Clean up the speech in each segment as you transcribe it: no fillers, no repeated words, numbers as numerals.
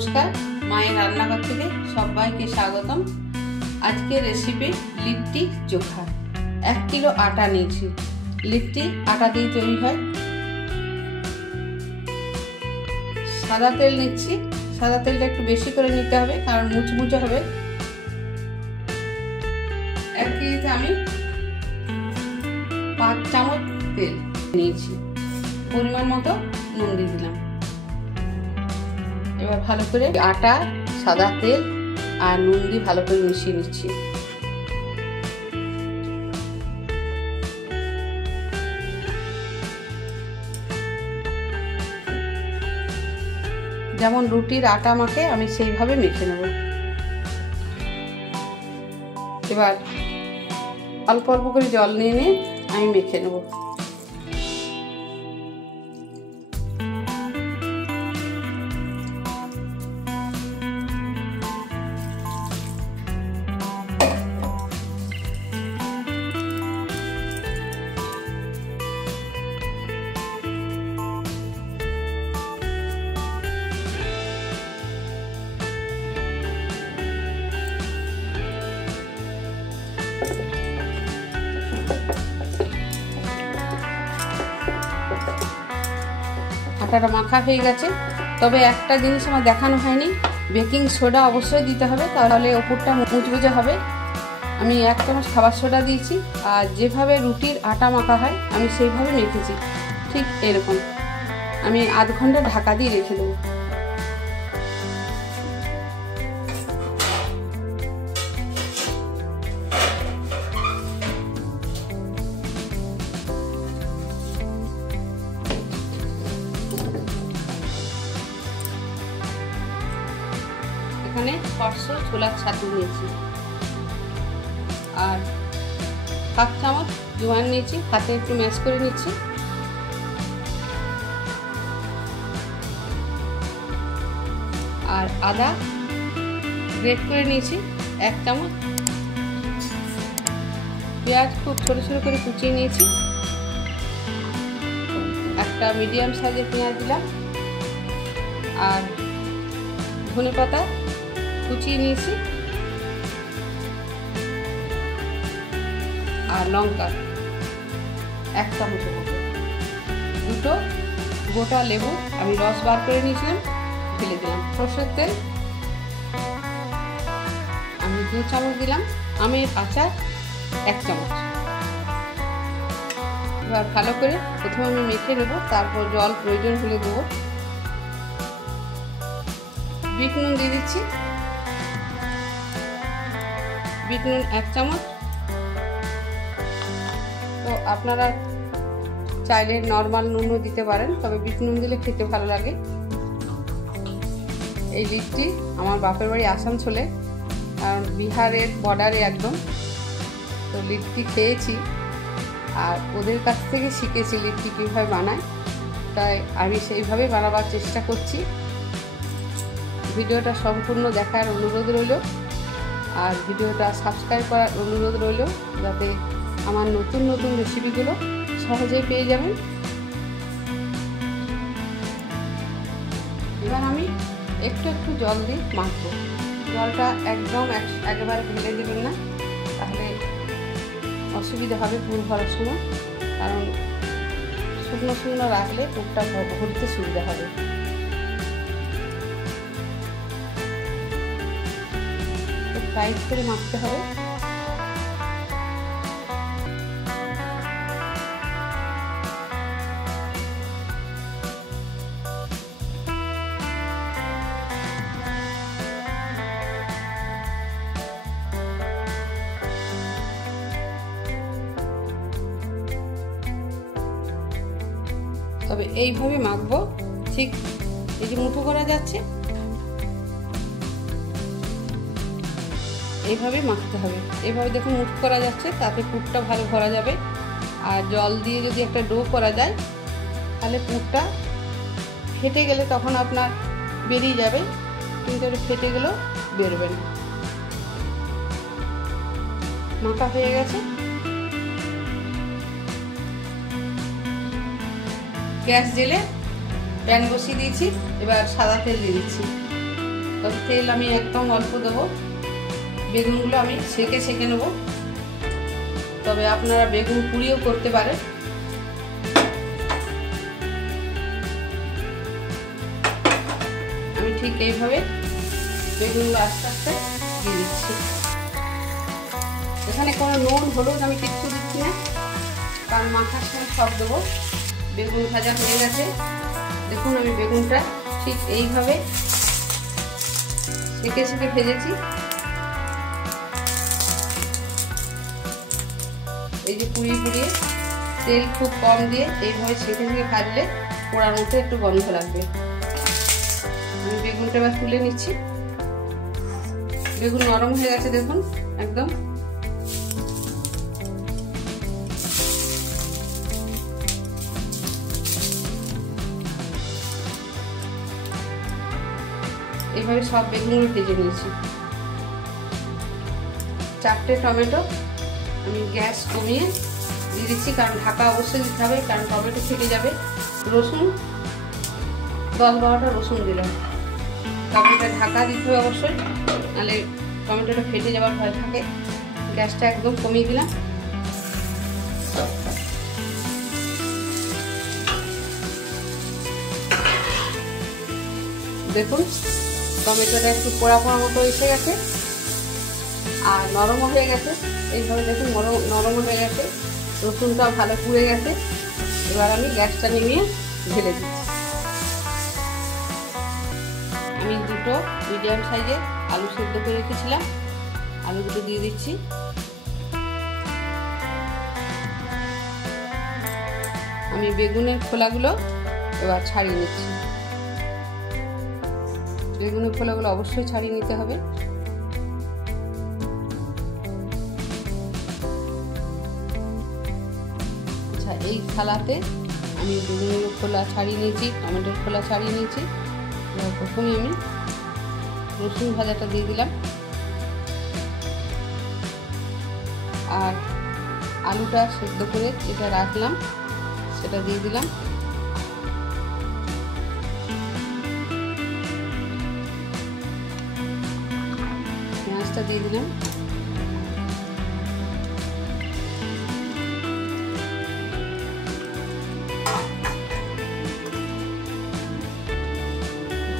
নমস্কার, মায়ের রান্নাঘর থেকে সবাইকে স্বাগতম। আজকে রেসিপি লিট্টি চোখা। 1 কিলো আটা নিয়েছি। লিট্টি আটা দিয়ে তৈরি হয়। সাদা তেল নিচ্ছি। সাদা তেলটা একটু বেশি করে নিতে হবে, কারণ মুচমুচে হবে। 1 কেজিতে আমি 5 চামচ তেল নিয়েছি। পরিমাণ মতো নুন দিয়ে দিলাম। এবার ভালো করে আটা, সাদা তেল আর নুন দিয়ে ভালো করে মিশিয়ে নিচ্ছি। যেমন রুটির আটা মাখে আমি সেইভাবে মেখে নেব। এবার অল্প অল্প করে জল নিয়ে নিয়ে আমি মেখে নেব। আটাটা মাখা হয়ে গেছে, তবে একটা জিনিস আমার দেখানো হয়নি, বেকিং সোডা অবশ্যই দিতে হবে, তাহলে ওপরটা মুচমুচে হবে। আমি 1 চামচ খাবার সোডা দিয়েছি, আর যেভাবে রুটির আটা মাখা হয় আমি সেইভাবে মেখেছি, ঠিক এরকম। আমি আধ ঘন্টা ঢাকা দিয়ে রেখে দেবো। এখানে 500 ছোলার ছাতু নিয়েছি, আর 1 চামচ জোয়ান নিয়েছি। হাতে একটু ম্যাশ করে নিচ্ছি। আর আদা গ্রেট করে নিয়েছি 1 চামচ। পেঁয়াজ খুব ছোট ছোট করে কুচিয়ে নিয়েছি। একটা মিডিয়াম সাইজের পেঁয়াজ দিলাম। আর ধনে পাতা কুচিয়ে নিয়েছি। আর লঙ্কা 1 চামচের মতো। 2টো গোটা লেবু আমি রস বার করে নিয়েছিলাম, ফেলে দিলাম। সরষের তেল আমি 2 চামচ দিলাম। আমের আচার 1 চামচ। এবার ভালো করে প্রথমে আমি মেখে নেব, তারপর জল প্রয়োজন হলে দেবো। বিট নুন দিয়ে দিচ্ছি। বিট নুন 1 চামচ। তো আপনারা চাইলে নর্মাল নুনও দিতে পারেন, তবে বিট নুন দিলে খেতে ভালো লাগে। এই লিট্টি আমার বাপের বাড়ি আসানসোলে, কারণ বিহারের বর্ডারে একদম। তো লিট্টি খেয়েছি, আর ওদের কাছ থেকে শিখেছি লিট্টি কীভাবে বানায়, তাই আমি সেইভাবে বানাবার চেষ্টা করছি। ভিডিওটা সম্পূর্ণ দেখার অনুরোধ রইল, আর ভিডিওটা সাবস্ক্রাইব করার অনুরোধ রইল, যাতে আমার নতুন নতুন রেসিপিগুলো সহজেই পেয়ে যাবেন। এবার আমি একটু একটু জল দিয়ে মাখবো। জলটা একদম একেবারে ঢেলে দেবেন না, তাহলে অসুবিধা হবে পুর ভরার সময়, কারণ শুকনো শুকনো রাখলে পুরটা ভরতে সুবিধা হবে। টাইট করে মাখতে হবে। তবে এইভাবে মাখবো, ঠিক এই যে মুঠো করা যাচ্ছে, এইভাবে মাখতে হবে। এইভাবে দেখুন মুঠো করা যাচ্ছে, তাতে পুরটা ভালো ভরা যাবে। আর জল দিয়ে যদি একটা ডো করা যায়, তাহলে পুরটা ফেটে গেলে তখন আপনার বেরিয়ে যাবে, কিন্তু এটা ফেটে গেলেও বেরোবে না। মাখা হয়ে গেছে। গ্যাস জেলে প্যান বসিয়ে দিয়েছি, এবার সাদা তেল দিয়ে দিচ্ছি। তবে তেল আমি একদম অল্প দেবো। বেগুনগুলো আমি সেকে নেব, তবে আপনারা বেগুন পুড়িয়েও করতে পারেন। আমি ঠিক এইভাবে বেগুনগুলো আস্তে আস্তে দিয়ে দিচ্ছি। এখানে কোনো নুন হলুদ আমি কিচ্ছু দিচ্ছি না, কারণ মাখার সময় সব দেবো। বেগুন ভাজা হয়ে গেছে, দেখুন আমি বেগুনটা ঠিক এইভাবে সেকে ভেজেছি। এই যে পুড়িয়ে তেল খুব কম দিয়ে এইভাবে সেকে ভাজলে পোড়ার মধ্যে একটু গন্ধ লাগবে। আমি বেগুনটা এবার তুলে নিচ্ছি। বেগুন নরম হয়ে গেছে দেখুন একদম। এইভাবে সব বেগুনগুলো ভেজে নিয়েছি। 4টে টমেটো আমি গ্যাস কমিয়ে দিয়ে দিচ্ছি, কারণ ঢাকা অবশ্যই দিতে হবে, কারণ টমেটো ফেটে যাবে। রসুন 10-12টা রসুন দিলাম, তারপর এটা ঢাকা দিতে হবে অবশ্যই, নাহলে টমেটোটা ফেটে যাওয়ার ভয় থাকে। গ্যাসটা একদম কমিয়ে দিলাম। দেখুন টমেটোটা একটু পোড়া মতো এসে গেছে আর নরমও হয়ে গেছে। এইভাবে দেখুন নরম হয়ে গেছে, রসুনটা ভালো পুড়ে গেছে। এবার আমি গ্যাসটা নিভিয়ে ঢেলে দিচ্ছি। আমি 2টো মিডিয়াম সাইজের আলু সেদ্ধ করে রেখেছিলাম, আলুগুলো দিয়ে দিচ্ছি। আমি বেগুনের খোলাগুলো এবার ছাড়িয়ে নিচ্ছি। বেগুনের খোলাগুলো অবশ্যই ছাড়িয়ে নিতে হবে। আচ্ছা, এই থালাতে আমি বেগুনের খোলা ছাড়িয়ে নিয়েছি, টমেটোর খোলা ছাড়িয়ে নিয়েছি। প্রথমে আমি রসুন ভাজাটা দিয়ে দিলাম, আর আলুটা সেদ্ধ করে যেটা রাখলাম সেটা দিয়ে দিলাম। পেঁয়াজটা দিয়ে দিলাম।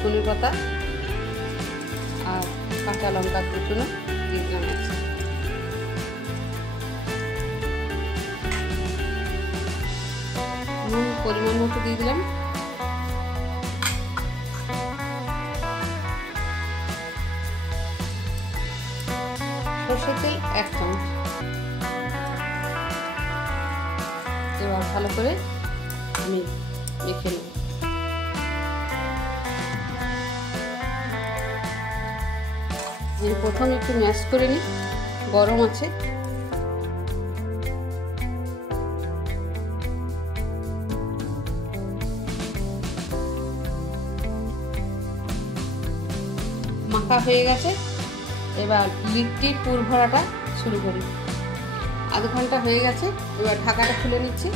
ধনে পাতা আর কাঁচা লঙ্কা কুচনো দিয়ে দিলাম। নুন পরিমাণ মতো দিয়ে দিলাম। সরষের তেল 1 চামচ। এবার ভালো করে আমি মেখে নেব। প্রথম একটু ম্যাশ করে নিই, গরম আছে। মাখা হয়ে গেছে, এবার লিট্টির পুর ভরাটা শুরু করি। আধ ঘন্টা হয়ে গেছে, এবার ঢাকাটা খুলে নিচ্ছি।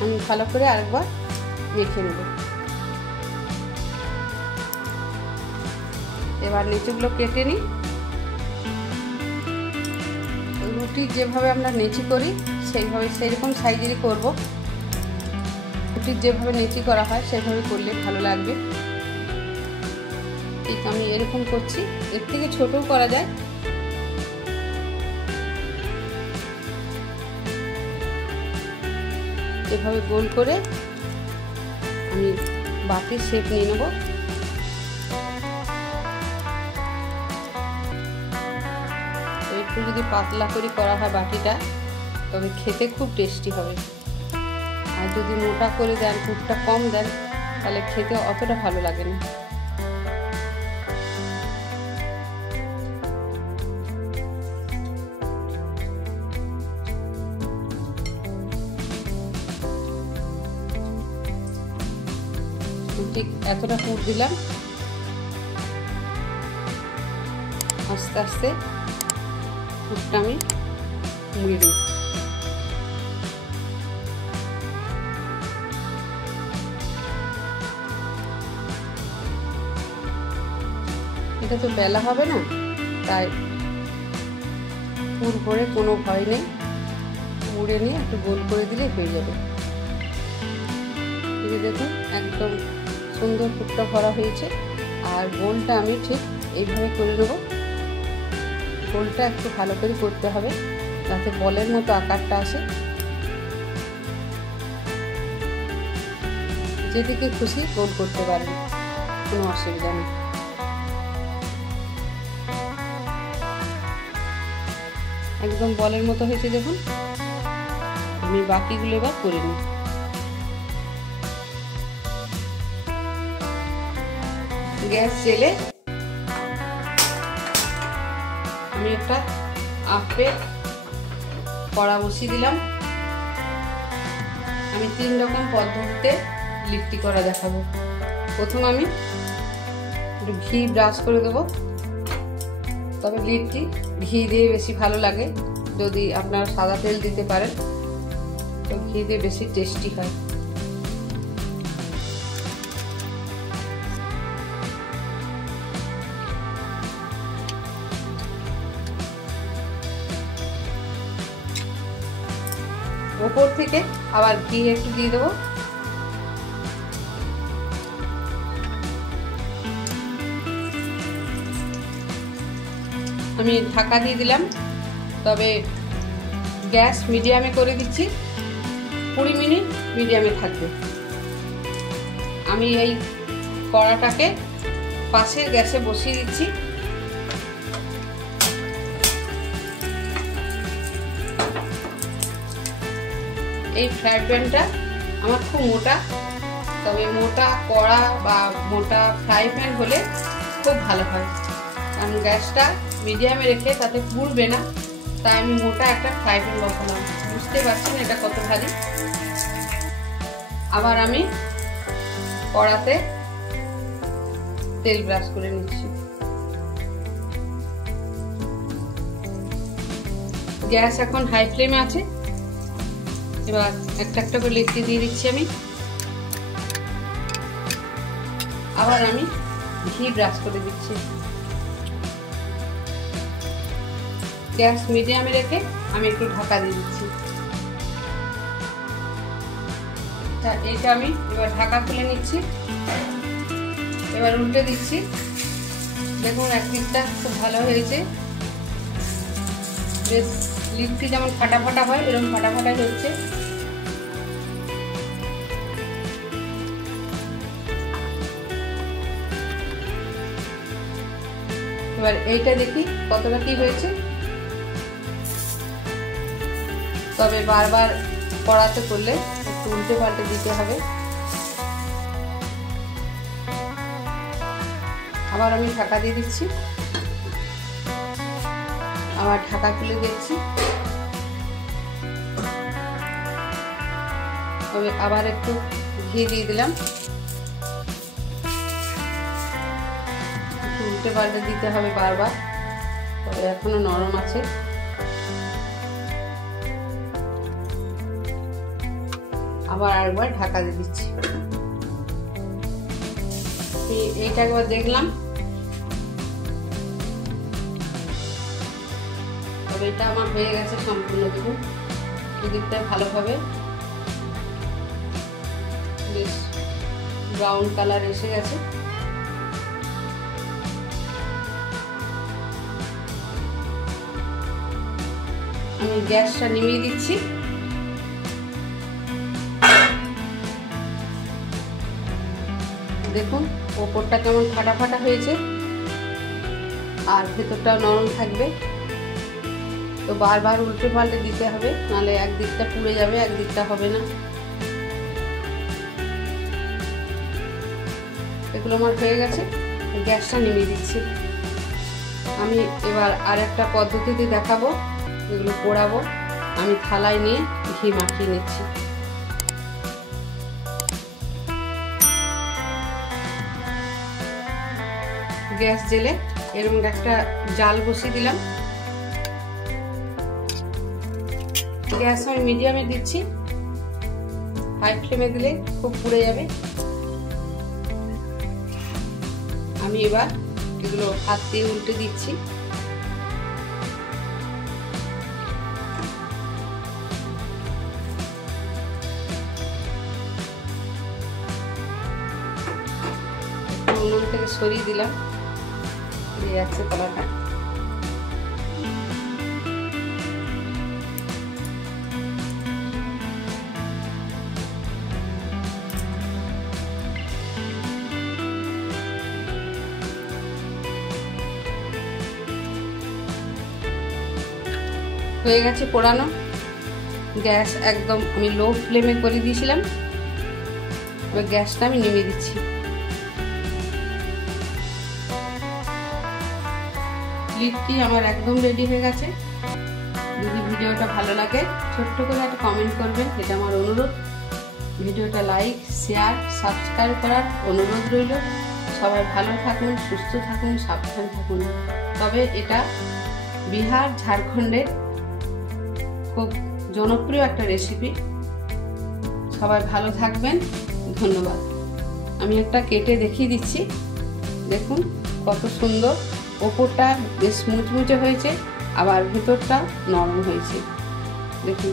আমি ভালো করে আরেকবার মেখে নেব। এবার নেচিগুলো কেটে নিই। রুটি যেভাবে আমরা নেচি করি সেইভাবে সেরকম সাইজেরই করব। রুটির যেভাবে নেচি করা হয় সেভাবে করলে ভালো লাগবে। ঠিক আমি এরকম করছি, এর থেকে ছোটও করা যায়। এভাবে গোল করে আমি বাটির শেপ নিয়ে নেব। একটু যদি পাতলা করে করা হয় বাটিটা, তবে খেতে খুব টেস্টি হবে। আর যদি মোটা করে দেন, পুরটা কম দেন, তাহলে খেতে অতটা ভালো লাগে না। ঠিক এতটা পুর দিলাম। আস্তে আস্তে পুরটা আমি মুড়ে দিই। এটা তো বেলা হবে না, তাই পুর করে কোনো ভয় নেই, মুড়ে নিয়ে একটু গোল করে দিলে হয়ে যাবে। এই দেখুন একদম সুন্দর পুরটা ভরা হয়েছে। আর গোলটা আমি ঠিক এইভাবে করে নেব। গোলটা একটু ভালো করে করতে হবে যাতে বলের মতো আকারটা আসে। যেদিকে খুশি গোল করতে পারেন, কোনো অসুবিধা নেই। একদম বলের মতো হয়েছে দেখুন। আমি বাকিগুলো এবার করে নিই। গ্যাস জেলে আমি একটা আপের কড়া বসিয়ে দিলাম। আমি 3 রকম পদ্ধতিতে লিট্টি করা দেখাবো। প্রথম আমি একটু ঘি ব্রাশ করে দেবো। তবে লিট্টি ঘি দিয়ে বেশি ভালো লাগে, যদি আপনারা সাদা তেল দিতে পারেন তো ঘি দিয়ে বেশি টেস্টি হয়। উপর থেকে আবার ঘি একটু দিয়ে দেবো। আমি ঢাকা দিয়ে দিলাম, তবে গ্যাস মিডিয়ামে করে দিচ্ছি। 20 মিনিট মিডিয়ামে থাকবে। আমি এই কড়াটাকে পাশের গ্যাসে বসিয়ে দিচ্ছি। এই ফ্রাই প্যানটা আমার খুব মোটা, তবে মোটা কড়া বা মোটা ফ্রাই প্যান হলে খুব ভালো হয়, কারণ গ্যাসটা মিডিয়ামে রেখে তাতে পুড়বে না। তাই আমি মোটা একটা ফ্রাই প্যান বসালাম। বুঝতে পারছেন এটা কত ভারী। আবার আমি কড়াতে তেল ব্রাশ করে নিচ্ছি। গ্যাস এখন হাই ফ্লেমে আছে। এবার একটা একটা করে লিট্টি দিয়ে দিচ্ছি আমি। আবার আমি ঘি ব্রাশ করে দিচ্ছি। গ্যাস মিডিয়ামে রেখে আমি একটু ঢাকা দিয়ে দিচ্ছি। এটা আমি এবার ঢাকা খুলে নিচ্ছি। এবার উল্টে দিচ্ছি। দেখুন একদিকটা খুব ভালো হয়েছে। বেশ লিট্টি যেমন ফাটা ফাটা হয় এরকম ফাটা ফাটা হচ্ছে। এবার এইটা দেখি কতটা কি হয়েছে। তবে বারবার কড়াতে করলে একটু উল্টে পাল্টে দিতে হবে। আবার আমি ঢাকা দিয়ে দিচ্ছি। আবার ঢাকা খুলে দিচ্ছি। তবে আবার একটু ঘি দিয়ে দিলাম। একটু উল্টে পাল্টে দিতে হবে বারবার, তবে এখনো নরম আছে। আবার আরেকবার ঢাকা দিয়ে দিচ্ছি। এইটা একবার দেখলাম। তবে এটা আমার হয়ে গেছে সম্পূর্ণ। দেখুন এদিকটা ভালোভাবে বেশ ব্রাউন কালার এসে গেছে। আমি গ্যাসটা নিভিয়ে দিচ্ছি। দেখুন ওপরটা কেমন ফাটা ফাটা হয়েছে, আর ভেতরটা নরম থাকবে। তো বারবার উল্টে পাল্টে দিতে হবে, নাহলে একদিকটা পুড়ে যাবে, একদিকটা হবে না। এগুলো আমার হয়ে গেছে। গ্যাসটা নিভিয়ে দিচ্ছি। আমি এবার আর একটা পদ্ধতিতে দেখাবো, এগুলো পোড়াবো। আমি থালায় নিয়ে ঘি মাখিয়ে নিচ্ছি। গ্যাস জেলে এরকম একটা জাল বসিয়ে দিলাম। গ্যাস আমি মিডিয়ামে দিচ্ছি, হাই ফ্লেমে দিলে খুব পুড়ে যাবে। আমি এবার এগুলো হাত দিয়ে উল্টে দিচ্ছি। উনুন থেকে সরিয়ে দিলাম, এই যাচ্ছে কলাটা। হয়ে গেছে পোড়ানো। গ্যাস একদম আমি লো ফ্লেমে করে দিয়েছিলাম, এবার গ্যাসটা আমি নেমে দিচ্ছি। লিটটি আমার একদম রেডি হয়ে গেছে। যদি ভিডিওটা ভালো লাগে ছোট্ট করে একটা কমেন্ট করবেন, এটা আমার অনুরোধ। ভিডিওটা লাইক, শেয়ার, সাবস্ক্রাইব করার অনুরোধ রইল। সবাই ভালো থাকুন, সুস্থ থাকুন, সাবধান থাকুন। তবে এটা বিহার, ঝাড়খণ্ডের খুব জনপ্রিয় একটা রেসিপি। সবাই ভালো থাকবেন, ধন্যবাদ। আমি একটা কেটে দেখিয়ে দিচ্ছি, দেখুন কত সুন্দর। ওপরটা বেশ মুচমুচে হয়েছে, আবার ভেতরটা নরম হয়েছে, দেখুন।